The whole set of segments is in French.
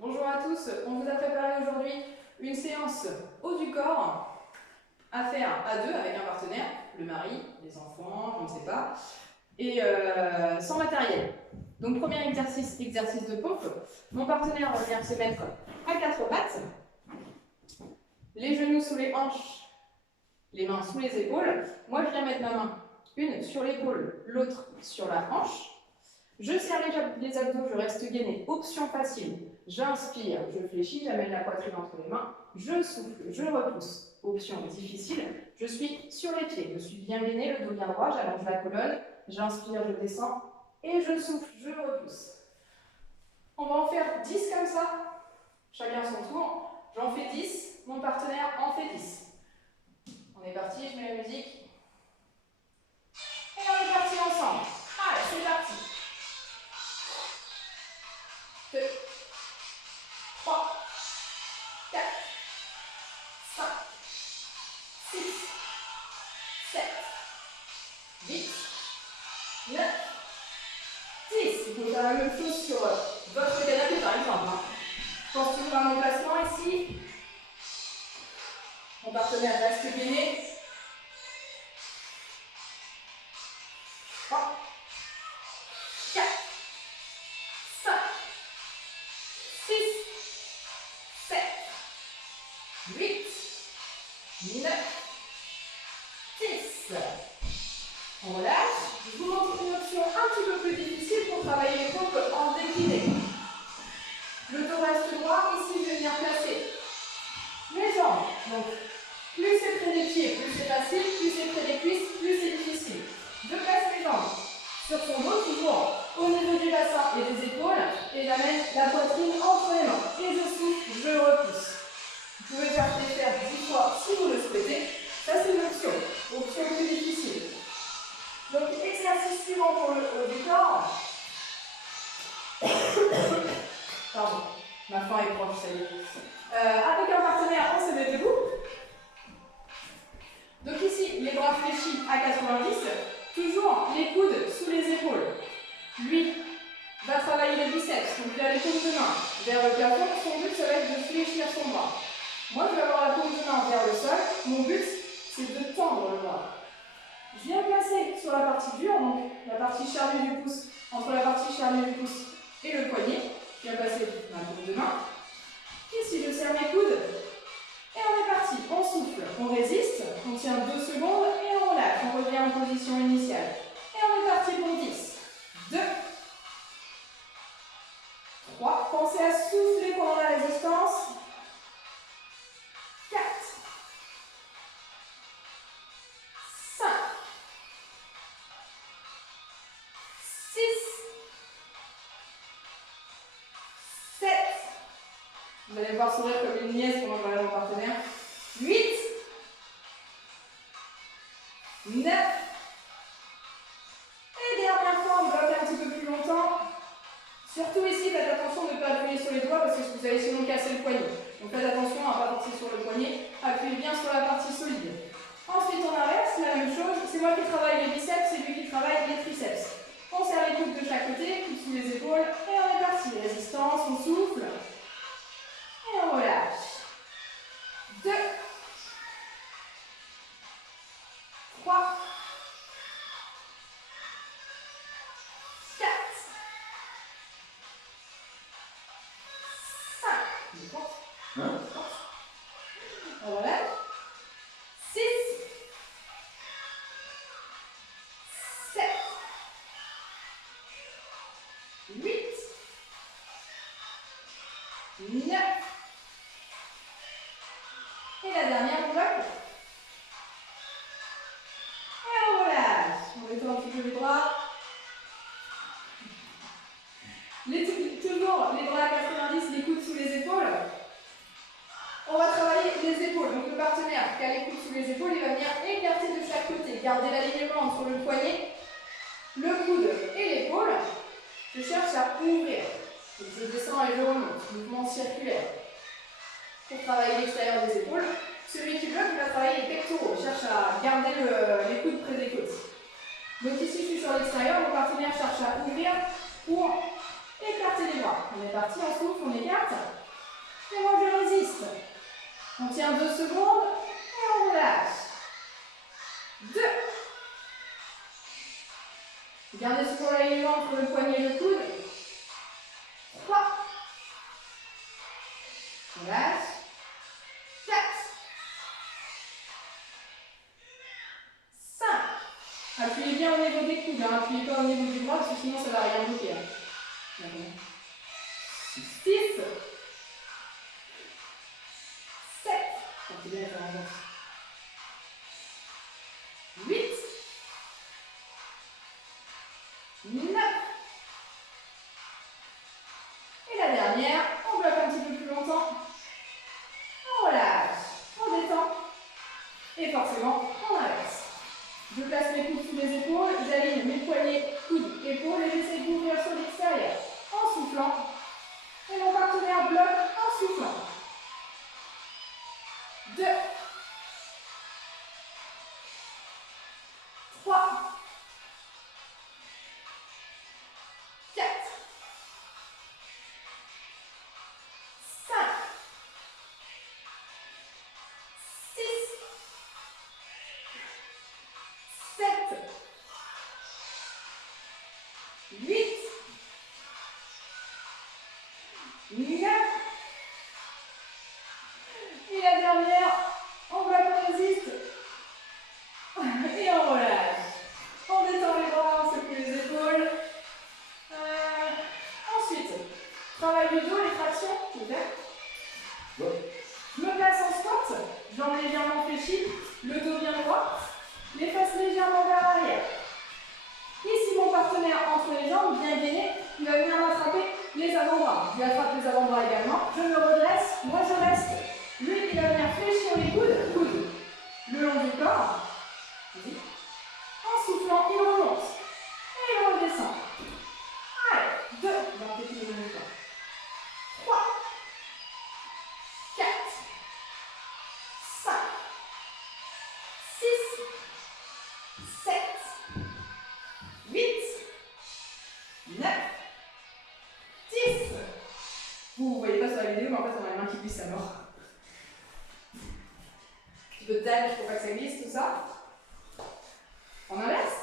Bonjour à tous, on vous a préparé aujourd'hui une séance haut du corps à faire à deux avec un partenaire, le mari, les enfants, je ne sais pas, et sans matériel. Donc premier exercice de pompe. Mon partenaire va venir se mettre à quatre pattes, les genoux sous les hanches, les mains sous les épaules. Moi je viens mettre ma main, une sur l'épaule, l'autre sur la hanche. Je serre les abdos, je reste gainé. Option facile. J'inspire, je fléchis, j'amène la poitrine entre les mains, je souffle, je repousse. Option difficile, je suis sur les pieds, je suis bien gainé, le dos bien droit, j'allonge la colonne, j'inspire, je descends et je souffle, je repousse. On va en faire 10 comme ça, chacun son tour. J'en fais 10, mon partenaire en fait 10. On est parti, je mets la musique. Et on est parti ensemble. Allez, c'est parti. 2, 3, 4, 5, 6, 7, 8, 9, 10. Il faut faire la même chose sur votre canapé par exemple. Je pense toujours à mon placement ici. Mon partenaire reste gainé. 3, 4, 5, 6, 7, 8, 9, 10. On relâche. Je vous montre une option un petit peu plus difficile pour travailler les pompes en décliné. Le dos reste droit. Ici, je vais venir placer les jambes. Donc, plus c'est près des pieds, plus c'est facile. Plus c'est près des cuisses, plus c'est difficile. Je place mes jambes sur son dos, toujours au niveau du bassin et des épaules. Et j'amène la poitrine entre les mains. Et je souffle, je repousse. Vous pouvez faire 10 fois si vous le souhaitez. Ça, c'est une option. Option plus difficile. Donc, exercice suivant pour le haut du corps. Pardon, ma fin est proche, ça y est. Avec un partenaire, on se met debout. Donc ici, les bras fléchis à 90. Toujours les coudes sous les épaules. Lui va travailler les biceps. Donc il a les paumes de main vers le plafond. Son but, ça va être de fléchir son bras. Moi, je vais avoir la paume de main vers le sol. Mon but, c'est de tendre le bras. Je viens placer sur la partie dure, donc la partie charnue du pouce, entre la partie charnue du pouce et le poignet. Je viens placer ma paume de main. Ici, je serre mes coudes. Et on est parti. On souffle, on résiste, on tient 2 secondes et on relâche. On revient en position initiale. Et on est parti pour 10. 2, 3. Pensez à souffler pendant la résistance. 4, 5, 6, 7. Vous allez voir sourire comme une nièce pendant que je regarde mon partenaire. 8, 9. Et dernière fois, on bloque un petit peu plus longtemps. Surtout ici, faites attention de ne pas appuyer sur les doigts parce que vous allez sinon casser le poignet. Donc faites attention à ne pas forcer sur le poignet. Appuyez bien sur la partie solide. Ensuite, on inverse, la même chose. C'est moi qui travaille les biceps, c'est lui qui travaille les triceps. On serre les coudes de chaque côté, coudes sous les épaules. Et on est parti. Résistance, on souffle. Et on relâche. 2, 3, 4, 5. On relâche. 6, 7, 8, 9. Et la dernière, on bloque. Et on relâche. On détend un petit peu les bras. Toujours les bras à 90, les coudes sous les épaules. On va travailler les épaules. Donc le partenaire qui a les coudes sous les épaules, il va venir écarter de chaque côté. Garder l'alignement entre le poignet, le coude et l'épaule. Je cherche à ouvrir. Donc je descends et je remonte. Mouvement circulaire. Pour travailler l'extérieur des épaules. Celui qui bloque, il va travailler les pectoraux. Il cherche à garder les coudes près des côtes. Donc ici, je suis sur l'extérieur. Mon partenaire cherche à ouvrir pour écarter les bras. On est est parti, on souffle, on écarte. Et moi je résiste. On tient 2 secondes et on relâche. 2. Gardez ce pour l'alignement entre le poignet et le coude. 3. Relâche. 4. 5. Appuyez bien au niveau des coudes, hein. Appuyez pas au niveau du bras parce que sinon ça va rien bloquer. 6. 7. Continuez à faire en avance. 8. 9. Et la dernière, on bloque un petit peu plus longtemps. On relâche, on détend. Et forcément, on inverse. Je place mes coudes sous les épaules, j'aligne mes poignets, coudes, épaules et j'essaie d'ouvrir sur l'extérieur en soufflant. Et mon partenaire bloque en soufflant. 2. 3. 4. 5. 6. 7. 8. 9. Et la dernière, on bloque, on résiste. Et on relâche. On détend les bras, on secoue les épaules. Ensuite, travail du dos, les tractions, s'il vous plaît. Je me place en squat, jambes légèrement fléchies, le dos bien droit, les fesses légèrement vers l'arrière. Ici, mon partenaire entre les jambes, bien gainé, il va venir m'attraper les avant-bras. Je lui attrape les avant-bras également. Je me redresse, moi je reste. Lui, il va venir fléchir les coudes, le long du corps. En soufflant, il remonte. Et il redescend. Allez, 2. Dans le petit de 3. 4. 5. 6. 7. 8. 9. 10. Vous ne voyez pas sur la vidéo, mais en fait, on a la main qui glisse à mort. Un petit peu de taille pour pas que ça glisse, tout ça. On inverse.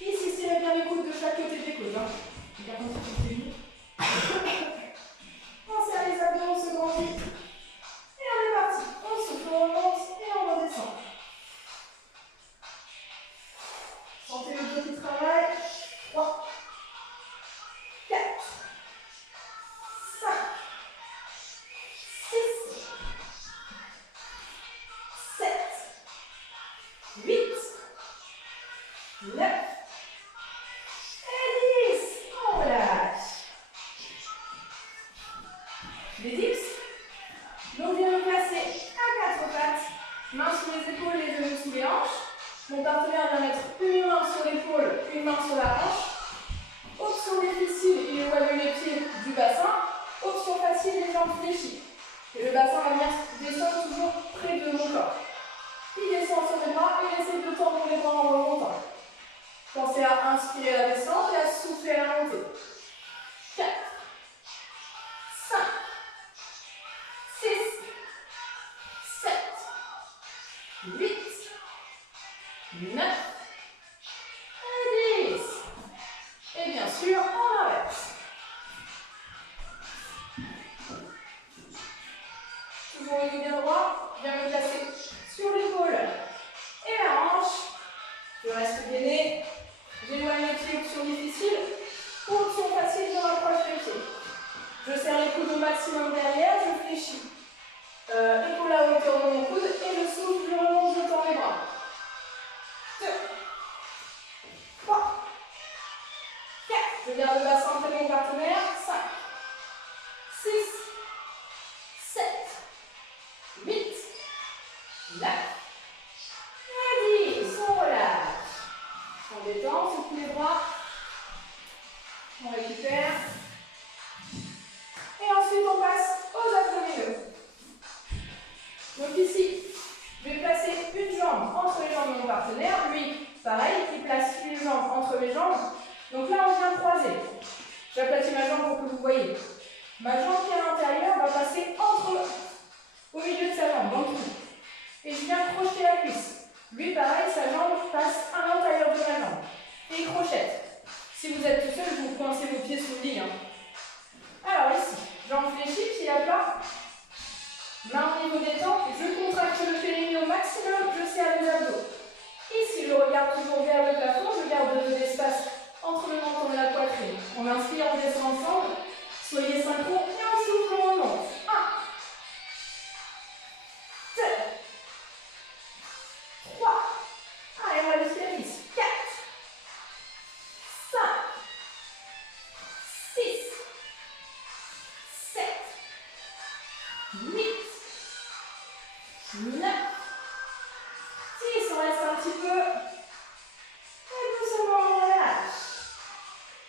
Ici, serrez bien les coudes de chaque côté des coudes. Par contre, on serre les abdos, on se grandit. Et on est parti. On souffle, on remonte et on redescend. Sentez le dos qui travaille. 3. 4. 5. 6. 7. 8. 9. Et 10. On relâche. Les dips. Donc, je vais me placer à 4 pattes. Mains sous les épaules, les genoux sous les hanches. Mon partenaire va mettre une main sur l'épaule, une main sur la hanche. Option difficile, il éloigne les pieds du bassin. Option facile, les jambes fléchies. Et le bassin va venir descendre toujours près de mon corps. Il descend sur les bras et essaie de tendre les bras en remontant. Pensez à inspirer la descente et à souffler à la montée. 4. 5. 6. 7. 8. 9. Et 10. Et bien sûr, on inverse. Toujours le dos bien droit, je viens me placer sur l'épaule et la hanche. Je reste gainé, j'éloigne les pieds, option difficile. Option facile, je rapproche les pieds. Je serre les coudes au maximum derrière, je fléchis. Épaule à hauteur de mon coude et je souffle, je remonte, je tends les bras. 2. 3. 4. Je garde le bassin près de mon partenaire. 5. 6. 7. 8. 9. Et 10. On relâche. On détend, on secoue les bras. On récupère. Et ensuite, on passe aux abdominaux. Donc ici, je vais placer une jambe entre les jambes de mon partenaire. Et pareil, sa jambe passe à l'intérieur de la jambe. Et crochette. Si vous êtes tout seul, vous coincez vos pieds sous le lit. Alors ici, jambes fléchies, pieds à plat. Main au niveau des tempes, je contracte le périnée au maximum, je serre les abdos. Ici, je regarde toujours vers le plafond, je garde de l'espace entre le menton et la poitrine. On inspire, on descend ensemble. Soyez synchro et on souffle, on remonte. 1, 2, 3. Allez, on va jusqu'à 10. 4, 5, 6, 7, 8, 9, 10. On reste un petit peu. Et doucement, on relâche.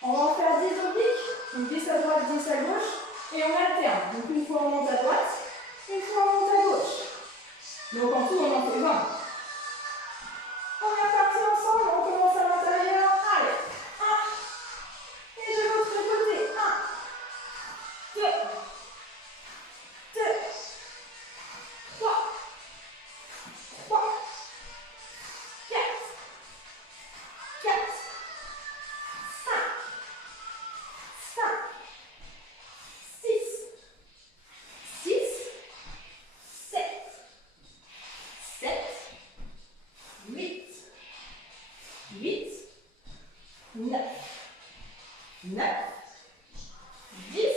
On va en faire 10 obliques. Donc 10 à droite, 10 à gauche. Et on alterne. Donc une fois on monte à droite, une fois on monte à gauche. Donc en tout, on en fait 20. Première partie ensemble, on commence à l'intérieur. Allez, 1. Et de l'autre côté, 1, 2, 2, 3, 3, 4, 4, 5, 5, 6, 6, 7, 7, 8, 8, 9, 9, 10 et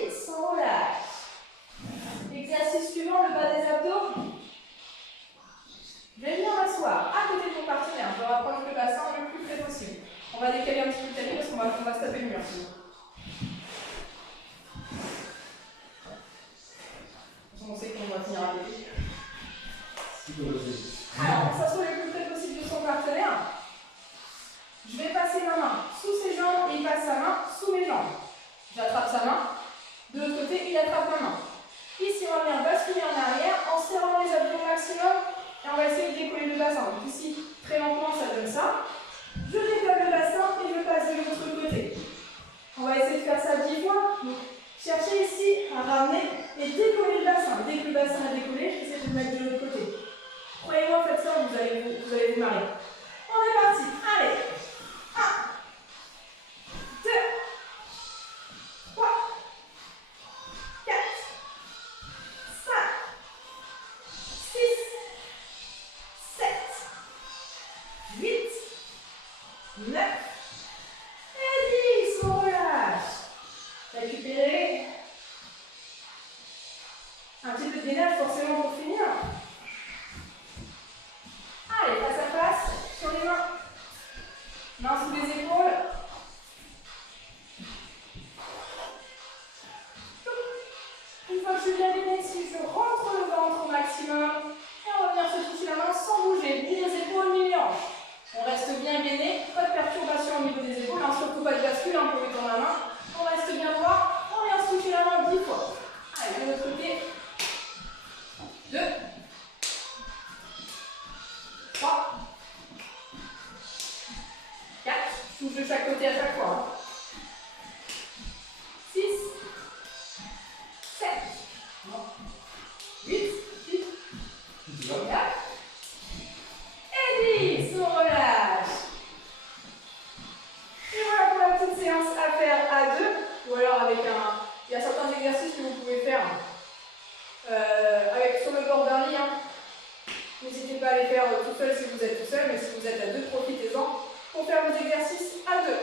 10. On relâche. Exercice suivant, le bas des abdos. Je vais venir m'asseoir à côté de mon partenaire. Je rapproche le bassin le plus près possible. On va décaler un petit peu le tapis parce qu'on va se taper le mur sinon. On sait qu'on va finir à pied. Alors, on s'assoit le plus près possible de son partenaire. Je vais passer ma main sous ses jambes et il passe sa main sous mes jambes. J'attrape sa main. De l'autre côté, il attrape ma main. Ici, on va venir basculer en arrière en serrant les abdos au maximum. Et on va essayer de décoller le bassin. Donc ici, très lentement, ça donne ça. Je décolle le bassin et je passe de l'autre côté. On va essayer de faire ça 10 fois. Donc, cherchez ici à ramener et décoller le bassin. Dès que le bassin a décollé, j'essaie de le mettre de l'autre côté. Croyez-moi, faites ça, vous allez vous marier. On est parti. Allez. 1, 2, 3, 4, 5, 6, 7, 8, 9 et 10. On relâche. Récupérez. Un petit peu de gainage forcément pour finir. Allez, face à face, sur les mains. Mains sous les épaules. Une fois que je suis bien gainée ici, je rentre le ventre au maximum. Et on va venir se toucher la main sans bouger, ni les épaules, ni les hanches. On reste bien gainé, pas de perturbation au niveau des épaules, surtout pas de bascule pour étendre la main. On reste bien droit, on vient se toucher la main 10 fois. Allez, de l'autre côté. 2, 3, 4, je touche de chaque côté à chaque fois. 6, 7, 8, 9 et 10. On relâche. Et voilà pour la petite séance à faire à deux. Ou alors avec un... Il y a certains exercices que vous pouvez faire avec sur le bord d'un lit. N'hésitez pas à les faire tout seul si vous êtes tout seul, mais si vous êtes à deux, profitez-en pour faire vos exercices à deux.